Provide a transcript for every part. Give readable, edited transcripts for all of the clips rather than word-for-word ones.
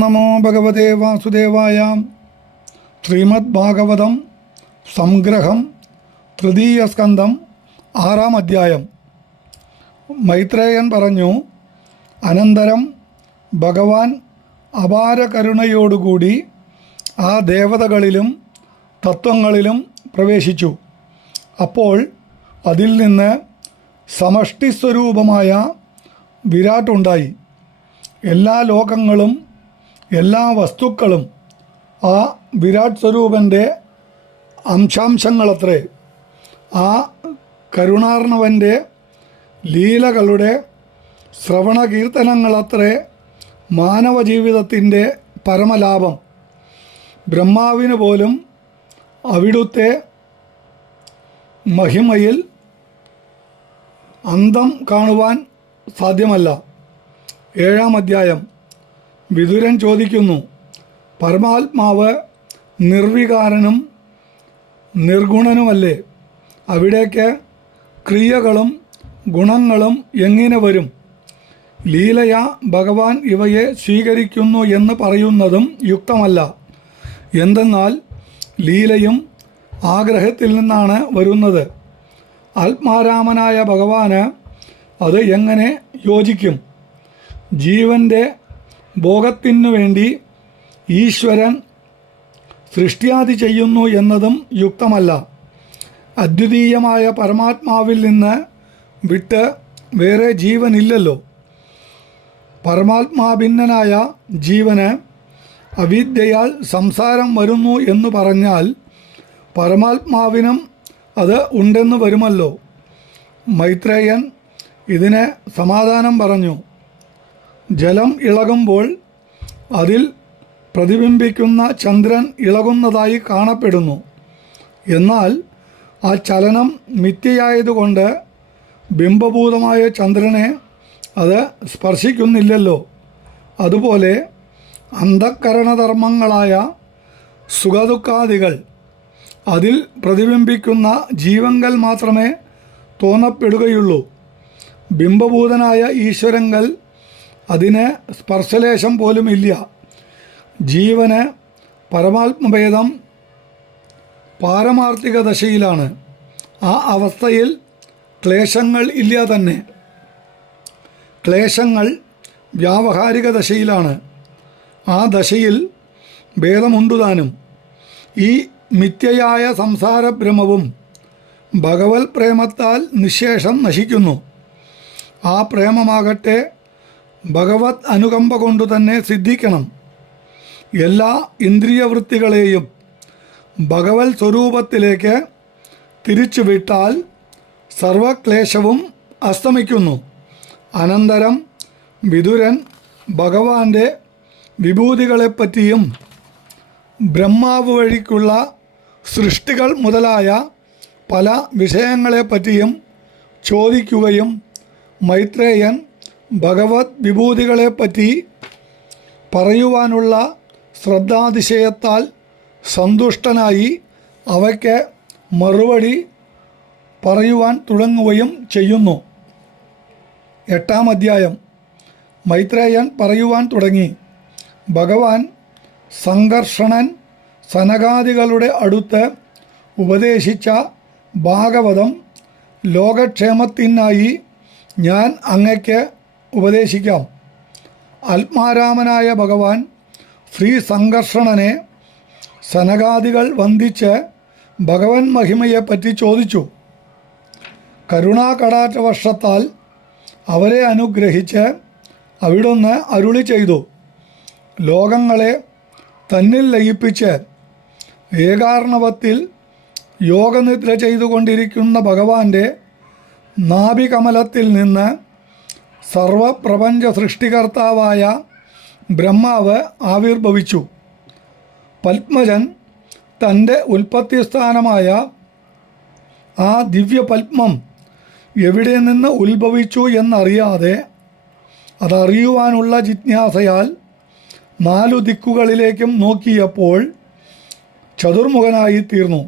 നമോ ഭഗവതേ വാസുദേവായ. ശ്രീമദ് ഭാഗവതം സംഗ്രഹം തൃതീയ സ്കന്ധം 6-ാം അധ്യായം. മൈത്രേയൻ പറഞ്ഞു, അനന്തരം ഭഗവാൻ അപാര കരുണയോടുകൂടി ആ ദേവതകളിലും തത്വങ്ങളിലും പ്രവേശിച്ചു. അപ്പോൾ അതിൽ നിന്ന് സമഷ്ടിസ്വരൂപമായ വിരാട്ടുണ്ടായി. എല്ലാ ലോകങ്ങളും എല്ലാ വസ്തുക്കളും ആ വിരാട് സ്വരൂപൻ്റെ അംശാംശങ്ങളത്രേ. ആ കരുണാർണവൻ്റെ ലീലകളുടെ ശ്രവണകീർത്തനങ്ങളത്രേ മാനവജീവിതത്തിൻ്റെ പരമലാഭം. ബ്രഹ്മാവിന് പോലും അവിടുത്തെ മഹിമയിൽ അന്തം കാണുവാൻ സാധ്യമല്ല. 7-ാം അധ്യായം. വിതുരൻ ചോദിക്കുന്നു, പരമാത്മാവ് നിർവികാരനും നിർഗുണനുമല്ലേ? അവിടേക്ക് ക്രിയകളും ഗുണങ്ങളും എങ്ങനെ വരും? ലീലയാ ഭഗവാൻ ഇവയെ സ്വീകരിക്കുന്നു എന്ന് പറയുന്നതും യുക്തമല്ല. എന്തെന്നാൽ ലീലയും ആഗ്രഹത്തിൽ നിന്നാണ് വരുന്നത്. ആത്മാരാമനായ ഭഗവാന് അത് എങ്ങനെ യോജിക്കും? ജീവൻ്റെ ഭോഗത്തിനു വേണ്ടി ഈശ്വരൻ സൃഷ്ടിയാദി ചെയ്യുന്നു എന്നതും യുക്തമല്ല. അദ്വിതീയമായ പരമാത്മാവിൽ നിന്ന് വിട്ട് വേറെ ജീവനില്ലല്ലോ. പരമാത്മാഭിന്നനായ ജീവന് അവിദ്യയാൽ സംസാരം വരുന്നു എന്ന് പറഞ്ഞാൽ പരമാത്മാവിനും അത് ഉണ്ടെന്ന് വരുമല്ലോ. മൈത്രേയൻ ഇതിന് സമാധാനം പറഞ്ഞു. ജലം ഇളകുമ്പോൾ അതിൽ പ്രതിബിംബിക്കുന്ന ചന്ദ്രൻ ഇളകുന്നതായി കാണപ്പെടുന്നു. എന്നാൽ ആ ചലനം മിഥ്യയായതുകൊണ്ട് ബിംബഭൂതമായ ചന്ദ്രനെ അത് സ്പർശിക്കുന്നില്ലല്ലോ. അതുപോലെ അന്ധക്കരണധർമ്മങ്ങളായ സുഖദുഃഖാദികൾ അതിൽ പ്രതിബിംബിക്കുന്ന ജീവങ്കൽ മാത്രമേ തോന്നപ്പെടുകയുള്ളൂ. ബിംബഭൂതനായ ഈശ്വരങ്കൽ അതിന് സ്പർശലേശം പോലും ഇല്ല. ജീവന് പരമാത്മഭേദം പാരമാർത്ഥിക ദശയിലാണ്. ആ അവസ്ഥയിൽ ക്ലേശങ്ങൾ ഇല്ല തന്നെ. ക്ലേശങ്ങൾ വ്യാവഹാരിക ദശയിലാണ്. ആ ദശയിൽ ഭേദമുണ്ടുതാനും. ഈ മിഥ്യയായ സംസാരഭ്രമവും ഭഗവത് പ്രേമത്താൽ നിശേഷം നശിക്കുന്നു. ആ പ്രേമമാകട്ടെ ഭഗവത് അനുകമ്പ കൊണ്ടു തന്നെ സിദ്ധിക്കണം. എല്ലാ ഇന്ദ്രിയവൃത്തികളെയും ഭഗവത് സ്വരൂപത്തിലേക്ക് തിരിച്ചുവിട്ടാൽ സർവക്ലേശവും അസ്തമിക്കുന്നു. അനന്തരം വിതുരൻ ഭഗവാന്റെ വിഭൂതികളെപ്പറ്റിയും ബ്രഹ്മാവ് വഴിക്കുള്ള സൃഷ്ടികൾ മുതലായ പല വിഷയങ്ങളെപ്പറ്റിയും ചോദിക്കുകയും മൈത്രേയൻ ഭഗവത് വിഭൂതികളെപ്പറ്റി പറയുവാനുള്ള ശ്രദ്ധാതിശയത്താൽ സന്തുഷ്ടനായി അവയ്ക്ക് മറുപടി പറയുവാൻ തുടങ്ങുകയും ചെയ്യുന്നു. 8-ാം അധ്യായം. മൈത്രേയൻ പറയുവാൻ തുടങ്ങി. ഭഗവാൻ സംഘർഷണൻ സനകാദികളുടെ അടുത്ത് ഉപദേശിച്ച ഭാഗവതം ലോകക്ഷേമത്തിനായി ഞാൻ അങ്ങയ്ക്ക് ഉപദേശിക്കാം. ആത്മാരാമനായ ഭഗവാൻ ശ്രീ സംഘർഷണനെ സനകാദികൾ വന്ദിച്ച് ഭഗവൻ മഹിമയെപ്പറ്റി ചോദിച്ചു. കരുണാകടാക്ഷവർഷത്താൽ അവരെ അനുഗ്രഹിച്ച് അവിടുന്ന് അരുളി ചെയ്തു. ലോകങ്ങളെ തന്നിൽ ലയിപ്പിച്ച് ഏകാർണവത്തിൽ യോഗനിദ്ര ചെയ്തുകൊണ്ടിരിക്കുന്ന ഭഗവാന്റെ നാഭികമലത്തിൽ നിന്ന് സർവപ്രപഞ്ച സൃഷ്ടികർത്താവായ ബ്രഹ്മാവ് ആവിർഭവിച്ചു. പത്മജൻ തൻ്റെ ഉൽപ്പത്തിസ്ഥാനമായ ആ ദിവ്യപത്മം എവിടെ നിന്ന് ഉത്ഭവിച്ചു എന്നറിയാതെ അതറിയുവാനുള്ള ജിജ്ഞാസയാൽ 4 ദിക്കുകളിലേക്കും നോക്കിയപ്പോൾ ചതുർമുഖനായി തീർന്നു.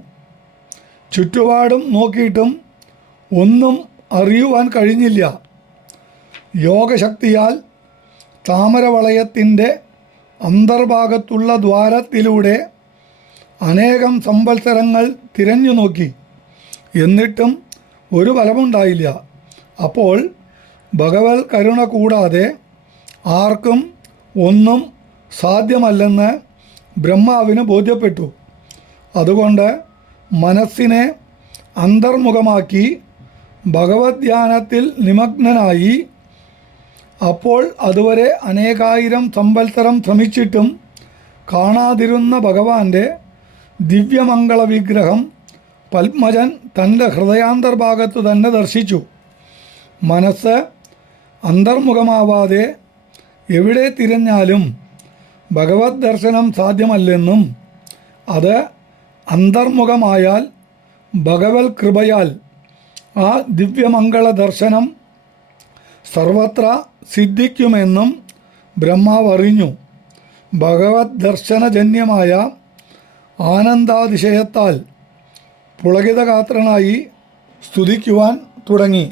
ചുറ്റുപാടും നോക്കിയിട്ടും ഒന്നും അറിയുവാൻ കഴിഞ്ഞില്ല. യോഗശക്തിയാൽ താമരവളയത്തിൻ്റെ അന്തർഭാഗത്തുള്ള ദ്വാരത്തിലൂടെ അനേകം സംവത്സരങ്ങൾ തിരഞ്ഞു നോക്കി. എന്നിട്ടും ഒരു ഫലമുണ്ടായില്ല. അപ്പോൾ ഭഗവത് കരുണ കൂടാതെ ആർക്കും ഒന്നും സാധ്യമല്ലെന്ന് ബ്രഹ്മാവിന് ബോധ്യപ്പെട്ടു. അതുകൊണ്ട് മനസ്സിനെ അന്തർമുഖമാക്കി ഭഗവത് ധ്യാനത്തിൽ നിമഗ്നനായി. അപ്പോൾ അതുവരെ അനേകായിരം സംവത്സരം ശ്രമിച്ചിട്ടും കാണാതിരുന്ന ഭഗവാന്റെ ദിവ്യമംഗള വിഗ്രഹം പത്മജൻ തൻ്റെ ഹൃദയാന്തർഭാഗത്ത് തന്നെ ദർശിച്ചു. മനസ്സ് അന്തർമുഖമാവാതെ എവിടെ തിരഞ്ഞാലും ഭഗവത് ദർശനം സാധ്യമല്ലെന്നും അത് അന്തർമുഖമായാൽ ഭഗവത് കൃപയാൽ ആ ദിവ്യമംഗള ദർശനം സർവത്ര സിദ്ധിക്കുമെന്നും ബ്രഹ്മാവ് അറിഞ്ഞു. ഭഗവത് ദർശനജന്യമായ ആനന്ദാതിശയത്താൽ പുളകിതഗാത്രനായി സ്തുതിക്കുവാൻ തുടങ്ങി.